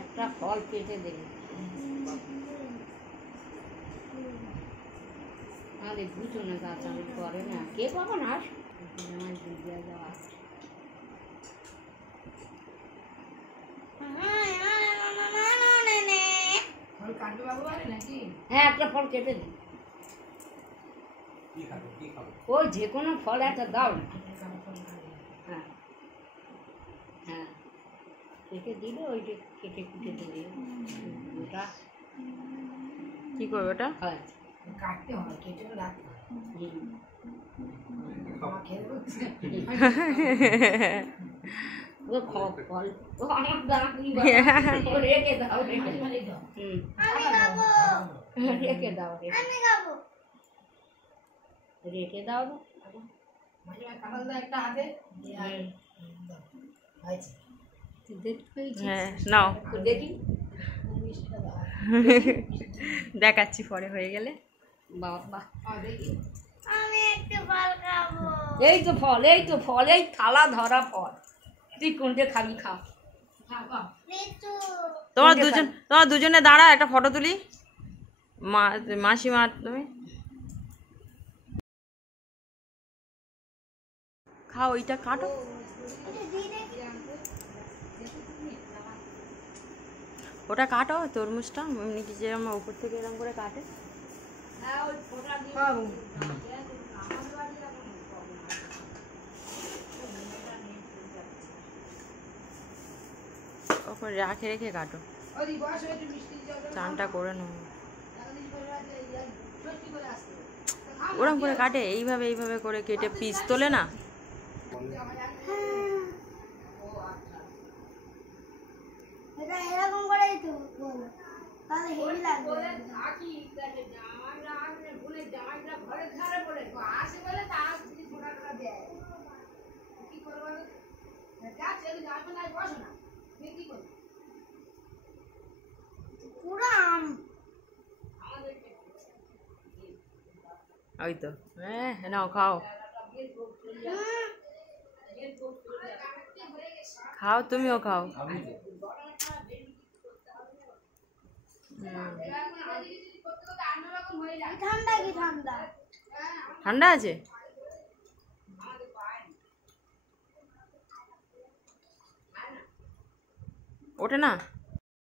একটা ফল কেটে দেবে আমাদের দুজনে গাছালি করে না কে কখন আস আমার দিদিয়া যাওয়া হ্যাঁ একটা ফল কেটে দিই ওই যে কোনো ফল একটা দাও না হ্যাঁ হ্যাঁ কেটে দিলে ওইটা কেটে কুটে দিলে ওটা কি করবে ওটা হয় কাটতে হয় কেটে রাখতে ও ফল ও আমার দাঁড়ি রেখে দাও রেখে দাও রেখে দাও একটা হাতে হ্যাঁ নাও দেখি দেখাচ্ছি পরে হয়ে গেলে বাবা আমি একটা ফল খাবো এই তো ফল এই থালা ধরা ফল তুই কোনটা খাবি খা তোমার দুজনে দাঁড়া একটা ফটো তুলি মাসিমা তুমি খাও ওইটা কাটো ওটা কাটো তরমুজটা এমনি কি যেরকম উপর থেকে এরকম করে কাটে ওখানে রেখে রেখে কাটো চানটা করে নেবো ওরকম করে কাটে এইভাবে এইভাবে করে কেটে পিস তোলে না এরকম করেই তো তাহলে হেভি লাগবে পুরো আম ওই তো হ্যাঁ নাও খাও খাও, তুমিও খাও। ঠান্ডা কি ঠান্ডা? ঠান্ডা আছে? ওঠে না?